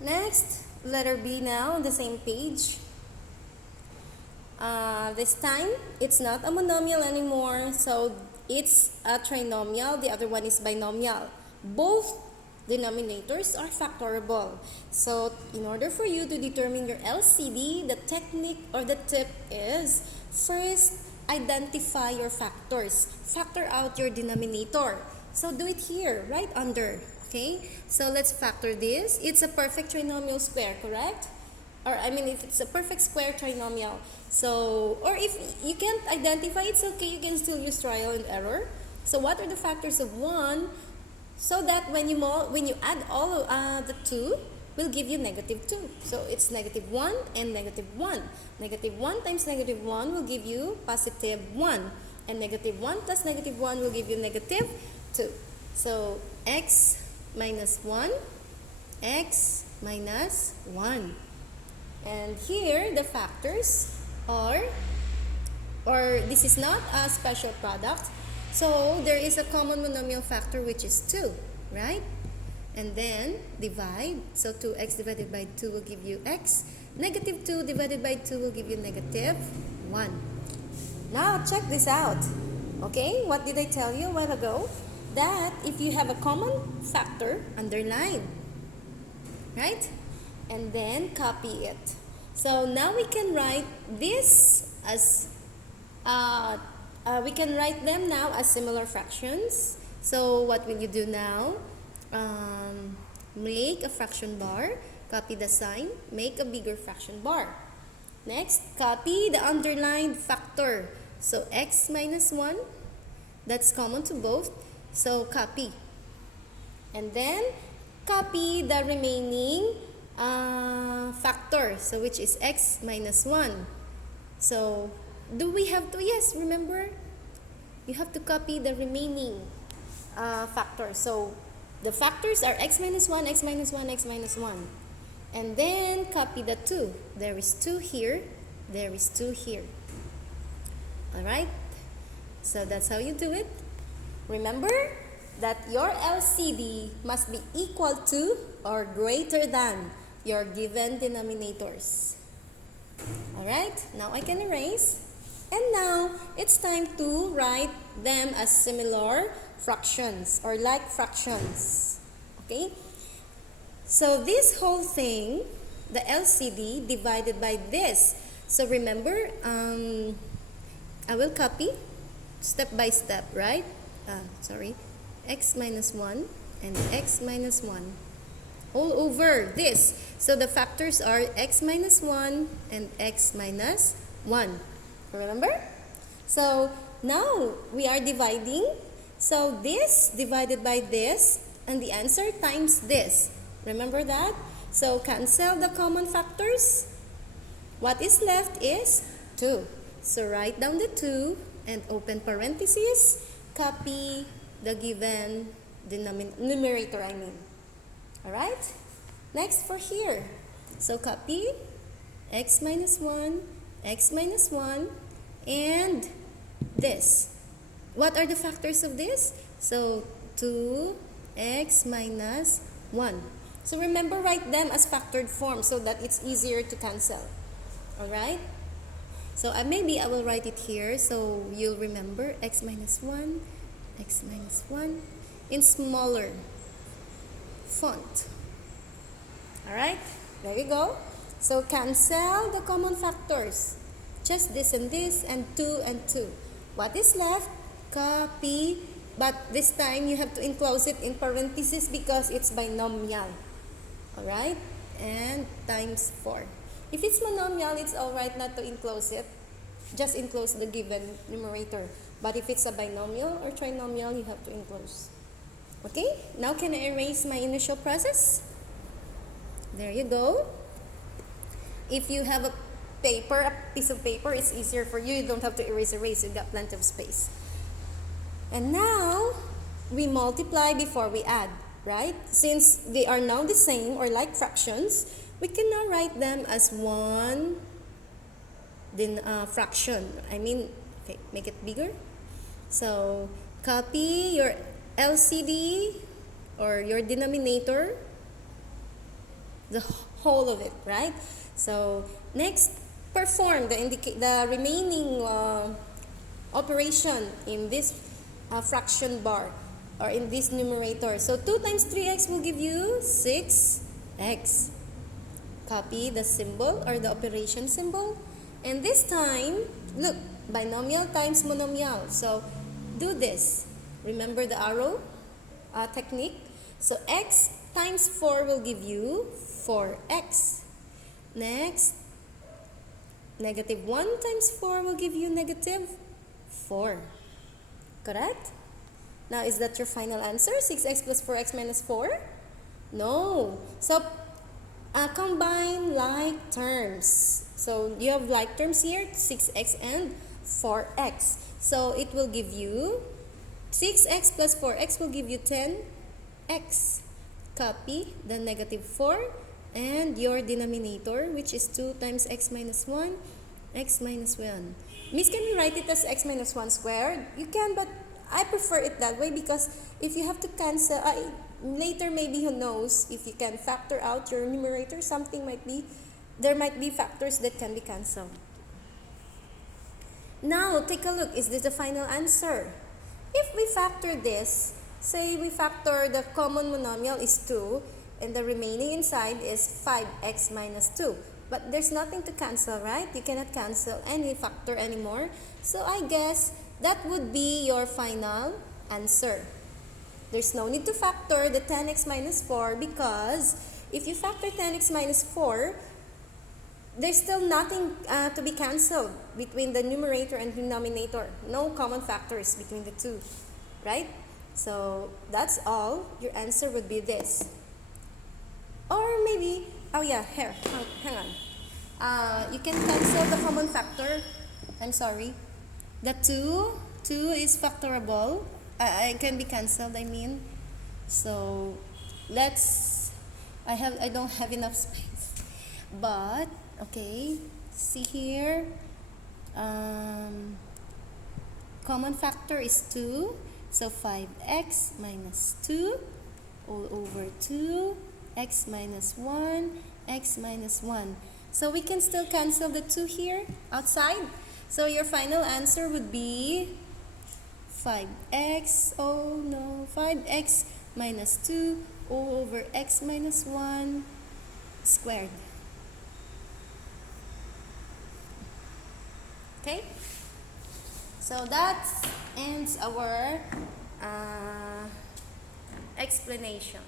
Next, letter B now on the same page. This time, it's not a monomial anymore, so it's a trinomial. The other one is binomial. Both denominators are factorable. So, in order for you to determine your LCD, the technique or the tip is first identify your factors. Factor out your denominator. So, do it here, right under. Okay? So, let's factor this. It's a perfect trinomial square, correct? Or I mean, if it's a perfect square trinomial. So, or if you can't identify, it's okay. You can still use trial and error. So, what are the factors of 1? So that when you add all of the 2, will give you negative 2. So, it's negative 1 and negative 1. Negative 1 times negative 1 will give you positive 1. And negative 1 plus negative 1 will give you negative 2. So, x minus 1, x minus 1. And here, the factors are, or this is not a special product. So, there is a common monomial factor which is 2, right? And then, divide. So, 2x divided by 2 will give you x. Negative 2 divided by 2 will give you negative 1. Now, check this out. Okay, what did I tell you a while ago? That if you have a common factor, underline. Right? And then copy it. So now we can write this as we can write them now as similar fractions. So what will you do now? Make a fraction bar, copy the sign, make a bigger fraction bar. Next, copy the underlined factor. So x minus 1, that's common to both. So copy. And then copy the remaining factor, so which is x minus 1. So, do we have to? Yes, remember? You have to copy the remaining factor. So, the factors are x minus 1, x minus 1, x minus 1. And then copy the 2. There is 2 here. There is 2 here. Alright? So, that's how you do it. Remember that your LCD must be equal to or greater than your given denominators. Alright, now I can erase. And now, it's time to write them as similar fractions or like fractions. Okay? So, this whole thing, the LCD divided by this. So, remember, I will copy step by step, right? X minus 1 and x minus 1 all over this. So the factors are x minus 1 and x minus 1. Remember? So now we are dividing. So this divided by this and the answer times this. Remember that? So cancel the common factors. What is left is 2. So write down the 2 and open parentheses. Copy the given numerator, Alright? Next for here. So copy x minus 1, and this. What are the factors of this? So 2x minus 1. So remember, write them as factored form so that it's easier to cancel. Alright? So maybe I will write it here so you'll remember x minus 1 in smaller font. Alright, there you go. So cancel the common factors. Just this and 2 and 2. What is left? Copy. But this time you have to enclose it in parentheses because it's binomial. Alright? And times 4. If it's monomial, it's alright not to enclose it. Just enclose the given numerator. But if it's a binomial or trinomial, you have to enclose. Okay? Now can I erase my initial process? There you go. If you have a piece of paper, it's easier for you. You don't have to erase. You got plenty of space. And now, we multiply before we add, right? Since they are now the same or like fractions, we can now write them as one fraction. Okay, make it bigger. So, copy your LCD or your denominator the whole of it, right? So next, perform the remaining operation in this fraction bar or in this numerator. So 2 times 3x will give you 6x. Copy the symbol or the operation symbol. And this time, look, binomial times monomial. So do this. Remember the arrow technique? So x times 4 will give you 4x. Next, negative 1 times 4 will give you negative 4. Correct? Now, is that your final answer? 6x plus 4x minus 4? No. So, combine like terms. So, you have like terms here, 6x and 4x. So, it will give you 6x plus 4x will give you 10x. Copy the negative 4 and your denominator, which is 2 times x minus 1, x minus 1. Miss, can we write it as x minus 1 squared? You can, but I prefer it that way because if you have to cancel, later maybe who knows, if you can factor out your numerator, there might be factors that can be cancelled. Now, take a look. Is this the final answer? If we factor this, say we factor the common monomial is 2, and the remaining inside is 5x minus 2. But there's nothing to cancel, right? You cannot cancel any factor anymore. So I guess that would be your final answer. There's no need to factor the 10x minus 4 because if you factor 10x minus 4, there's still nothing to be cancelled between the numerator and denominator. No common factors between the two, right? So that's all. Your answer would be this. Or maybe, oh yeah, here, hang on. You can cancel the common factor. I'm sorry. The 2 is factorable. It can be cancelled, I mean. So I don't have enough space. But, okay, see here. Common factor is 2. So 5x minus 2 all over 2. X minus 1, x minus 1. So we can still cancel the 2 here outside. So your final answer would be 5x, 5x minus 2 all over x minus 1 squared. Okay? So that ends our explanation.